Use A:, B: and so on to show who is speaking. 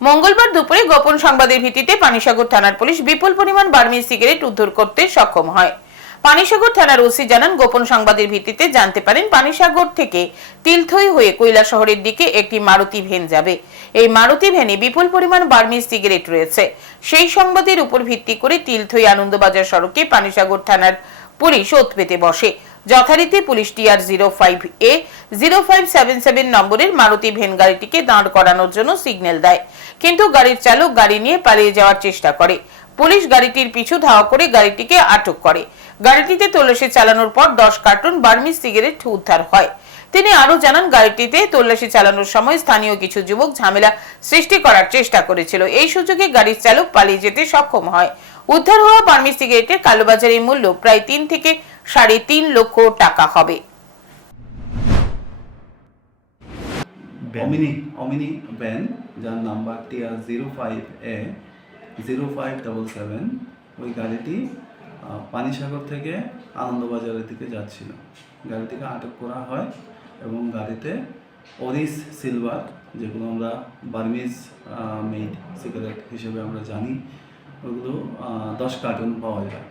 A: মঙ্গলবার দুপুরে গোপন সংবাদের ভিত্তিতে পানিসাগর থানার পুলিশ বিপুল পরিমাণ বার্মিজ সিগারেট উদ্ধার করতে সক্ষম হয়। পানিসাগর থানার ওসি জানান, গোপন সংবাদের ভিত্তিতে জানতে পারেন, পানিসাগর থেকে তিলথই হয়ে কৈলা শহরের দিকে একটি মারুতি ভ্যান যাবে। এই মারুতি ভ্যানে বিপুল পরিমাণ বার্মিজ সিগারেট রয়েছে। সেই সংবাদের উপর ভিত্তি করে তিলথই আনন্দবাজার সড়কে পানিসাগর থানার পুলিশ ওত পেতে বসে। যথারীতি police T R zero five A, zero five seven seven নম্বরের মারুতি ভ্যান গাড়িটিকে দাঁড় করানোর জন্য সিগন্যাল দেয়। কিন্তু গাড়ির চালক গাড়ি নিয়ে পালিয়ে যাওয়ার চেষ্টা করে। পুলিশ গাড়িটির পিছু ধাওয়া করে গাড়িটিকে আটক করে। গাড়িটিতে তল্লাশি চালানোর পর দশ কার্টুন বার্মিজ সিগারেট উদ্ধার হয়। তিনি আরও জানান, গাড়িটিতে তল্লাশি চালানোর সময় স্থানীয় কিছু যুবক ঝামেলা সৃষ্টি করার চেষ্টা করেছিল। এই সুযোগে গাড়ির চালক পালিয়ে যেতে সক্ষম হয়। উদ্ধার হওয়া বার্মি সিগারেটের কালোবাজারি মূল্য প্রায় তিন থেকে সাড়ে তিন লক্ষ টাকা হবে।
B: অমিনি অমিনি ভ্যান যার নাম্বারটি R zero five A zero five double seven ওই গাড়িটি পানিসাগর থেকে আনন্দবাজারের দিকে যাচ্ছিল। গাড়িটিকে আটক করা হয় এবং গাড়িতে অরিস সিলভার যেগুলো আমরা বার্মিজ মেড সিগারেট হিসেবে আমরা জানি ওগুলো দশ কার্টুন পাওয়া যায়।